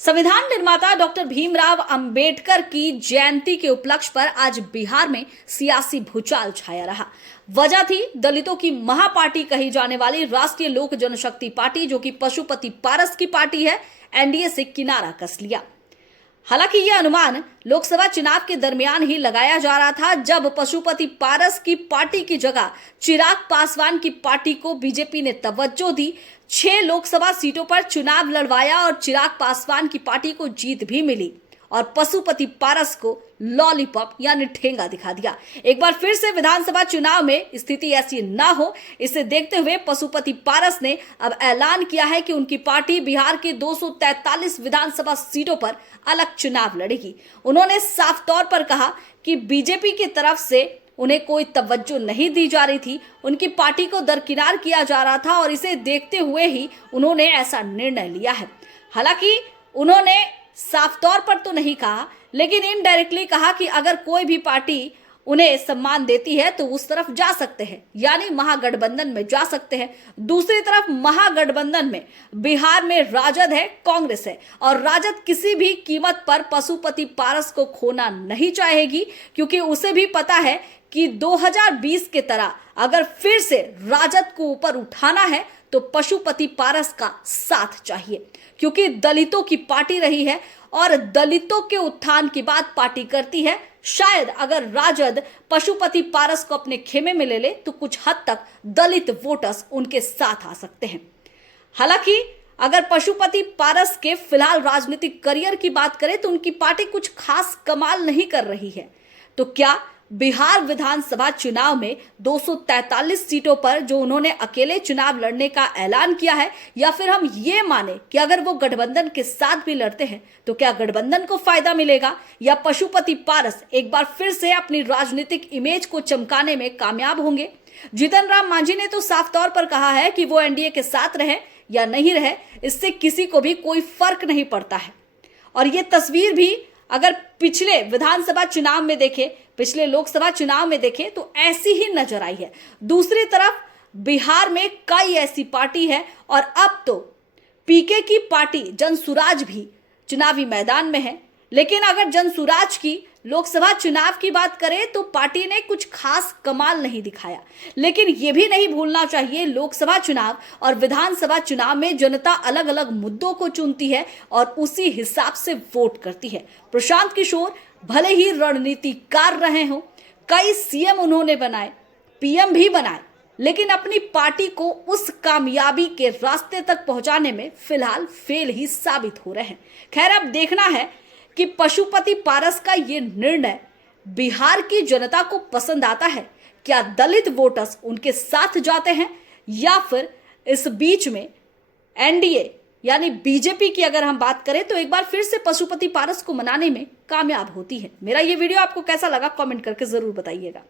संविधान निर्माता डॉक्टर भीमराव अंबेडकर की जयंती के उपलक्ष्य पर आज बिहार में सियासी भूचाल छाया रहा। वजह थी दलितों की महापार्टी कही जाने वाली राष्ट्रीय लोक जनशक्ति पार्टी, जो कि पशुपति पारस की पार्टी है, एनडीए से किनारा कस लिया। हालांकि यह अनुमान लोकसभा चुनाव के दरमियान ही लगाया जा रहा था, जब पशुपति पारस की पार्टी की जगह चिराग पासवान की पार्टी को बीजेपी ने तवज्जो दी। 6 लोकसभा सीटों पर चुनाव लड़वाया और चिराग पासवान की पार्टी को जीत भी मिली और पशुपति पारस को लॉलीपॉप यानी ठेंगा दिखा दिया। एक बार फिर से विधानसभा चुनाव में स्थिति ऐसी ना हो, इसे देखते हुए पशुपति पारस ने अब ऐलान किया है कि उनकी पार्टी बिहार के 243 विधानसभा सीटों पर अलग चुनाव लड़ेगी। उन्होंने साफ तौर पर कहा कि बीजेपी की तरफ से उन्हें कोई तवज्जो नहीं दी जा रही थी, उनकी पार्टी को दरकिनार किया जा रहा था और इसे देखते हुए ही उन्होंने ऐसा निर्णय लिया है। हालांकि उन्होंने साफ तौर पर तो नहीं कहा, लेकिन इनडायरेक्टली कहा कि अगर कोई भी पार्टी उन्हें सम्मान देती है तो उस तरफ जा सकते हैं, यानी महागठबंधन में जा सकते हैं। दूसरी तरफ महागठबंधन में बिहार में राजद है, कांग्रेस है और राजद किसी भी कीमत पर पशुपति पारस को खोना नहीं चाहेगी, क्योंकि उसे भी पता है कि 2020 के तरह अगर फिर से राजद को ऊपर उठाना है तो पशुपति पारस का साथ चाहिए, क्योंकि दलितों की पार्टी रही है और दलितों के उत्थान की बात पार्टी करती है। शायद अगर राजद पशुपति पारस को अपने खेमे में ले ले तो कुछ हद तक दलित वोटर्स उनके साथ आ सकते हैं। हालांकि अगर पशुपति पारस के फिलहाल राजनीतिक करियर की बात करें तो उनकी पार्टी कुछ खास कमाल नहीं कर रही है। तो क्या बिहार विधानसभा चुनाव में 243 सीटों पर जो उन्होंने अकेले चुनाव लड़ने का ऐलान किया है, या फिर हम ये माने कि अगर वो गठबंधन के साथ भी लड़ते हैं तो क्या गठबंधन को फायदा मिलेगा, या पशुपति पारस एक बार फिर से अपनी राजनीतिक इमेज को चमकाने में कामयाब होंगे? जीतन राम मांझी ने तो साफ तौर पर कहा है कि वो एनडीए के साथ रहे या नहीं रहे, इससे किसी को भी कोई फर्क नहीं पड़ता है। और ये तस्वीर भी अगर पिछले विधानसभा चुनाव में देखें, पिछले लोकसभा चुनाव में देखें तो ऐसी ही नजर आई है। दूसरी तरफ बिहार में कई ऐसी पार्टी है और अब तो पीके की पार्टी जनसुराज भी चुनावी मैदान में है। लेकिन अगर जनसुराज की लोकसभा चुनाव की बात करें तो पार्टी ने कुछ खास कमाल नहीं दिखाया। लेकिन यह भी नहीं भूलना चाहिए, लोकसभा चुनाव और विधानसभा चुनाव में जनता अलग अलग मुद्दों को चुनती है और उसी हिसाब से वोट करती है। प्रशांत किशोर भले ही रणनीतिकार रहे हों, कई सीएम उन्होंने बनाए, पीएम भी बनाए, लेकिन अपनी पार्टी को उस कामयाबी के रास्ते तक पहुंचाने में फिलहाल फेल ही साबित हो रहे हैं। खैर, अब देखना है कि पशुपति पारस का ये निर्णय बिहार की जनता को पसंद आता है। क्या दलित वोटर्स उनके साथ जाते हैं, या फिर इस बीच में एनडीए यानी बीजेपी की अगर हम बात करें तो एक बार फिर से पशुपति पारस को मनाने में कामयाब होती है। मेरा ये वीडियो आपको कैसा लगा, कमेंट करके जरूर बताइएगा।